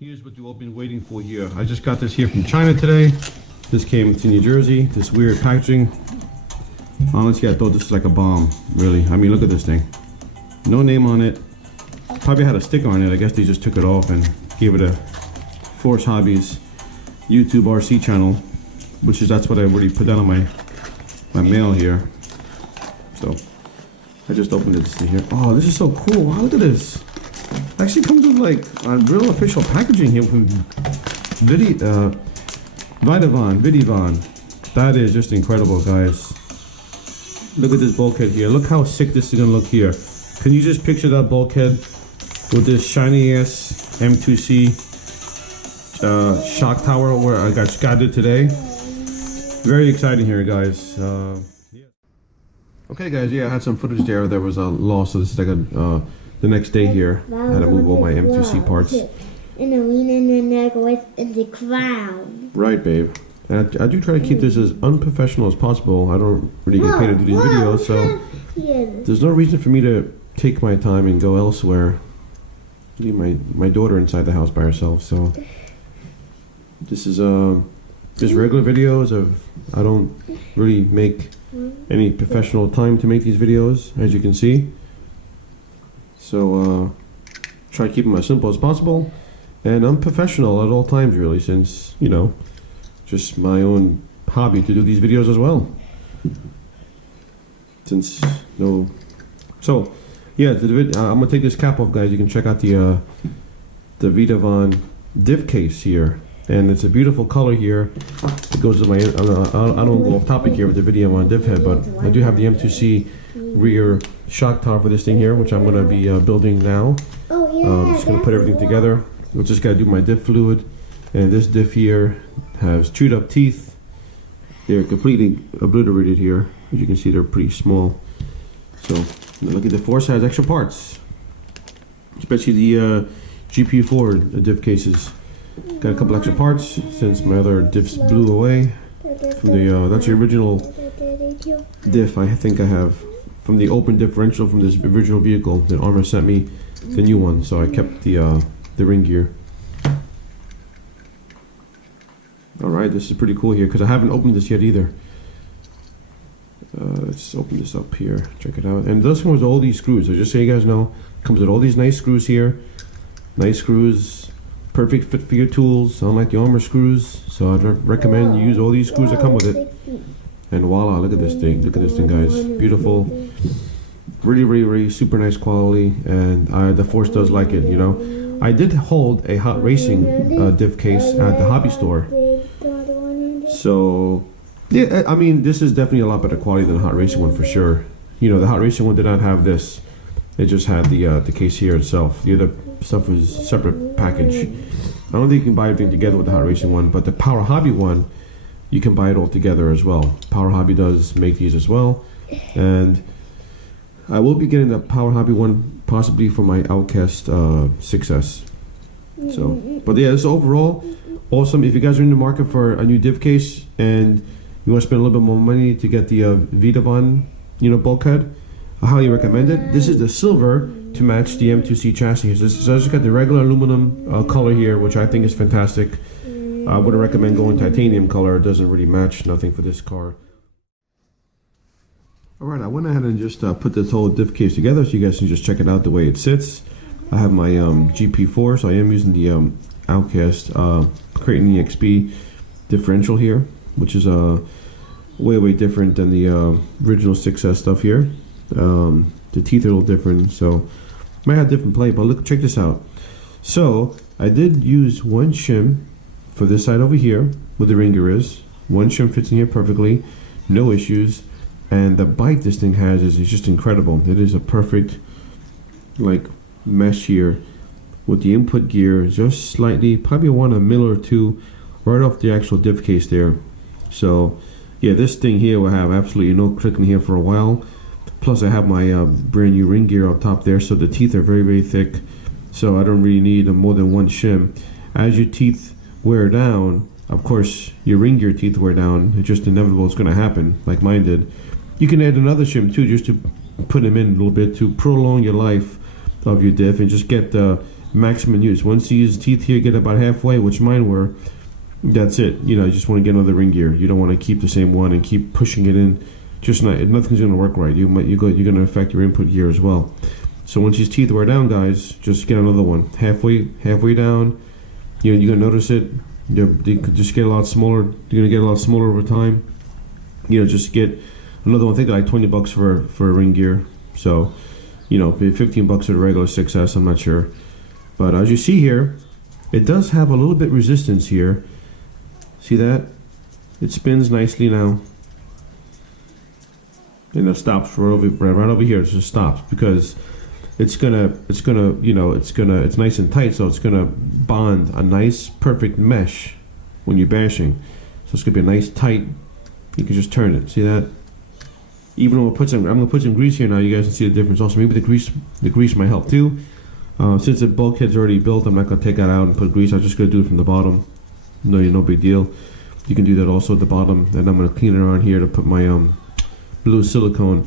Here's what you've all been waiting for here. I just got this here from China today. This came to New Jersey, this weird packaging. Honestly, I thought this was like a bomb, really. I mean, look at this thing. No name on it. Probably had a sticker on it. I guess they just took it off and gave it a Force Hobbies YouTube RC channel, which is, that's what I already put down on my mail here. So, I just opened this thing here. Oh, this is so cool. Wow, look at this. Actually comes with like a real official packaging here from Vitavon. That is just incredible, guys. Look at this bulkhead here. Look how sick this is gonna look here. Can you just picture that bulkhead with this shiny ass M2C shock tower where I got it today? Very exciting here, guys. Yeah. Okay, guys. Yeah, I had some footage there. There was a loss, so this is like a. The next day here, I had to move all my M2C parts. And then we in the goes in the ground. Right, babe. And I do try to keep this as unprofessional as possible. I don't really get paid to do these videos, so there's no reason for me to take my time and go elsewhere. Leave my daughter inside the house by herself, so this is just regular videos of, I don't really make any professional time to make these videos, as you can see. So try to keep them as simple as possible and unprofessional at all times, really, since, you know, just my own hobby to do these videos as well. Since no, so yeah, I'm gonna take this cap off, guys. You can check out the Vitavon diff case here, and it's a beautiful color here. It goes with my. I don't go off topic here with the Vitavon diff head, but I do have the M2C rear shock tower for this thing here, which I'm going to be building now. Just going to put everything together. We're just got to do my diff fluid, and this diff here has chewed up teeth. They're completely obliterated here. As you can see, they're pretty small. So look at the Force has extra parts, especially the GP4 diff cases. Got a couple extra parts since my other diffs blew away from the that's the original diff I think I have from the open differential from this original vehicle. Then Armor sent me the new one, so I kept the ring gear. All right, this is pretty cool here because I haven't opened this yet either. Let's open this up here. Check it out. And this one was all these screws. So just so you guys know, it comes with all these nice screws here. Nice screws, perfect fit for your tools, unlike the Armor screws. So I'd recommend you use all these screws that come with it. And voila, look at this thing. Look at this thing, guys. Beautiful. Really, really, really super nice quality. And the Force does like it, you know. I did hold a hot racing diff case at the hobby store. So, yeah, I mean, this is definitely a lot better quality than the hot racing one for sure. You know, the hot racing one did not have this. It just had the case here itself. The other stuff was separate package. I don't think you can buy everything together with the hot racing one, but the Power Hobby one, you can buy it all together as well. Power Hobby does make these as well, and I will be getting the Power Hobby one possibly for my Outcast 6S. So, but yeah, this is overall awesome. If you guys are in the market for a new diff case and you want to spend a little bit more money to get the Vitavon, you know, bulkhead, I highly recommend it. This is the silver to match the M2C chassis. So I just got the regular aluminum color here, which I think is fantastic. I wouldn't recommend going titanium color. It doesn't really match, nothing for this car. Alright, I went ahead and just put this whole diff case together so you guys can just check it out the way it sits. I have my GP4, so I am using the Outcast Creighton EXP differential here, which is way different than the original 6S stuff here. The teeth are a little different, so might have different play, but look, check this out. So I did use one shim for this side over here where the ring gear is. One shim fits in here perfectly, no issues, and the bite this thing has is just incredible. It is a perfect like mesh here with the input gear just slightly, probably want a mil or two right off the actual diff case there. So yeah, this thing here will have absolutely no clicking here for a while. Plus I have my brand new ring gear up top there, so the teeth are very thick, so I don't really need more than one shim. As your teeth wear down, of course your ring gear teeth wear down. It's just inevitable, it's going to happen like mine did. You can add another shim too, just to put them in a little bit to prolong your life of your diff and just get the maximum use. Once these teeth here get about halfway, which mine were, that's it. You know, you just want to get another ring gear. You don't want to keep the same one and keep pushing it in. Just nothing's going to work right. You're going to affect your input gear as well. So once these teeth wear down, guys, just get another one. Halfway down. You know, you're going to notice it. They could just get a lot smaller. You're going to get a lot smaller over time. You know, just get another one. I think like $20 for a ring gear. So, you know, $15 for the regular 6S. I'm not sure. But as you see here, it does have a little bit resistance here. See that? It spins nicely now. And it stops right over here. It just stops because it's nice and tight, so it's gonna bond a nice perfect mesh when you're bashing. So it's gonna be a nice tight. You can just turn it. See that? Even though I'm gonna put some grease here now. You guys can see the difference. Also, maybe the grease might help too. Since the bulkhead's already built, I'm not gonna take that out and put grease. I'm just gonna do it from the bottom. No big deal. You can do that also at the bottom. And I'm gonna clean it around here to put my blue silicone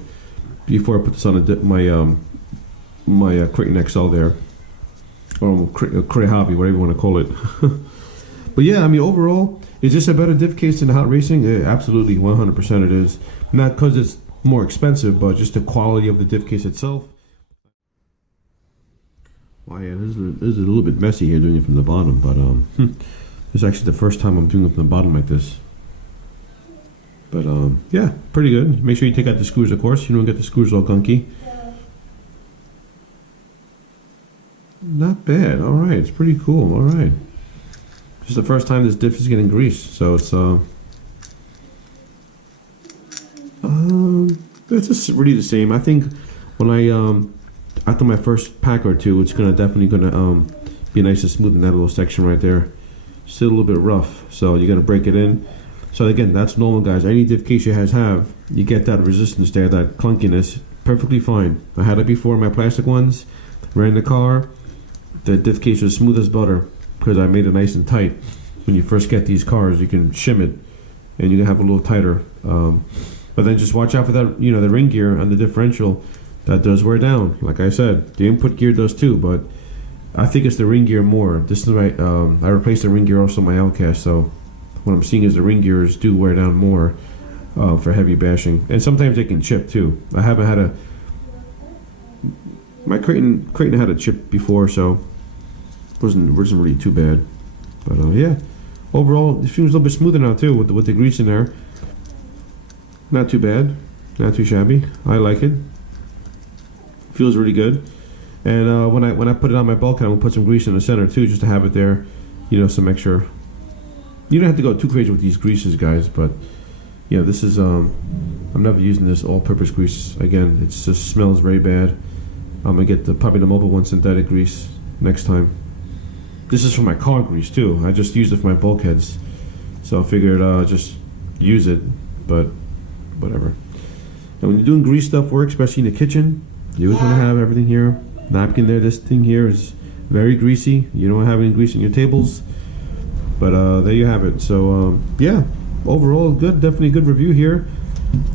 before I put this on my Creighton XL there, or Cray Hobby, whatever you want to call it. But yeah, I mean, overall, is this a better diff case than the Hot Racing? Absolutely, 100% it is. Not because it's more expensive, but just the quality of the diff case itself. Well, yeah, this is a little bit messy here doing it from the bottom, but this is actually the first time I'm doing it from the bottom like this. But yeah, pretty good. Make sure you take out the screws, of course. You don't get the screws all gunky. Not bad. All right, it's pretty cool. All right. This is the first time this diff is getting greased, so it's just really the same. I think when after my first pack or two, it's definitely gonna be nice and smooth in that little section right there. Still a little bit rough, so you gotta break it in. So again, that's normal, guys. Any diff case you have, you get that resistance there, that clunkiness, perfectly fine. I had it before, my plastic ones, ran the car. The diff case was smooth as butter because I made it nice and tight. When you first get these cars, you can shim it and you can have a little tighter. But then just watch out for that, the ring gear on the differential. That does wear down. Like I said, the input gear does too, but I think it's the ring gear more. This is right. I replaced the ring gear also on my Outcast, so what I'm seeing is the ring gears do wear down more for heavy bashing, and sometimes they can chip too. I haven't had my Creighton had a chip before, so it wasn't really too bad. But yeah, overall it feels a little bit smoother now too with the grease in there. Not too bad, not too shabby. I like it. Feels really good. And when I put it on my bulkhead, I'm gonna put some grease in the center too, just to have it there. Some extra. You don't have to go too crazy with these greases, guys, but this is I'm never using this all-purpose grease again. It just smells very bad. I'm gonna get probably the Mobile One synthetic grease next time. This is for my car grease too. I just used it for my bulkheads, so I figured just use it, but whatever. And when you're doing grease stuff work, especially in the kitchen, you always want to have everything here. Napkin there. This thing here is very greasy. You don't have any grease in your tables. But there you have it. So yeah, overall good, definitely a good review here.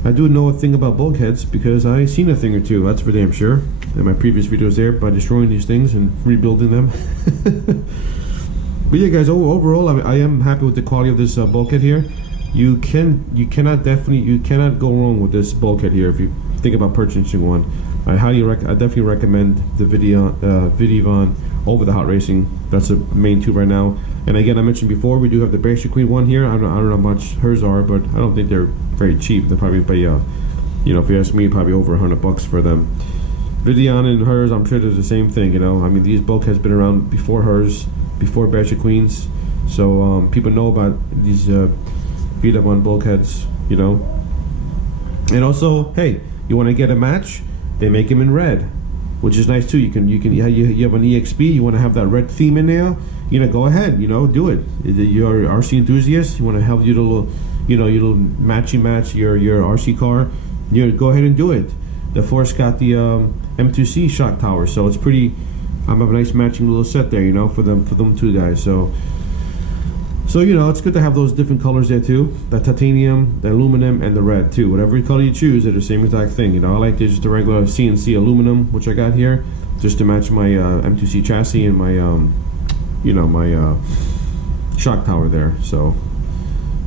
I do know a thing about bulkheads because I seen a thing or two, that's for damn sure, in my previous videos there by destroying these things and rebuilding them. But yeah, guys, overall I am happy with the quality of this bulkhead here. You cannot go wrong with this bulkhead here if you think about purchasing one. I definitely recommend the Vitavon over the Hot Racing. That's the main two right now. And again, I mentioned before, we do have the Basher Queen one here. I don't know how much hers are, but I don't think they're very cheap. They're probably, if you ask me, probably over $100 for them. Vitavon and hers, I'm sure they're the same thing. I mean, these bulkheads been around before hers, before Basher Queens. So people know about these Vitavon bulkheads, And also, hey, you want to get a match? They make them in red, which is nice too. You have an EXP. You want to have that red theme in there. Go ahead. Do it. You're an RC enthusiast. You want to have your little, your little match your RC car. Go ahead and do it. The Force got the M2C shock tower, so it's pretty. I have a nice matching little set there. For them two guys. So it's good to have those different colors there too. The titanium, the aluminum, and the red too. Whatever color you choose, they're the same exact thing. I like just the regular CNC aluminum, which I got here. just to match my M2C chassis and my you know, my shock tower there. So,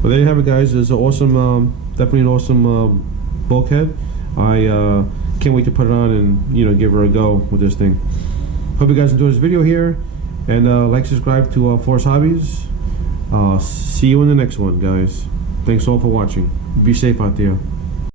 but there you have it, guys. It's an awesome, definitely an awesome bulkhead. I can't wait to put it on and, you know, give her a go with this thing. Hope you guys enjoyed this video here, and like, subscribe to Force Hobbies. See you in the next one, guys. Thanks all for watching. Be safe out there.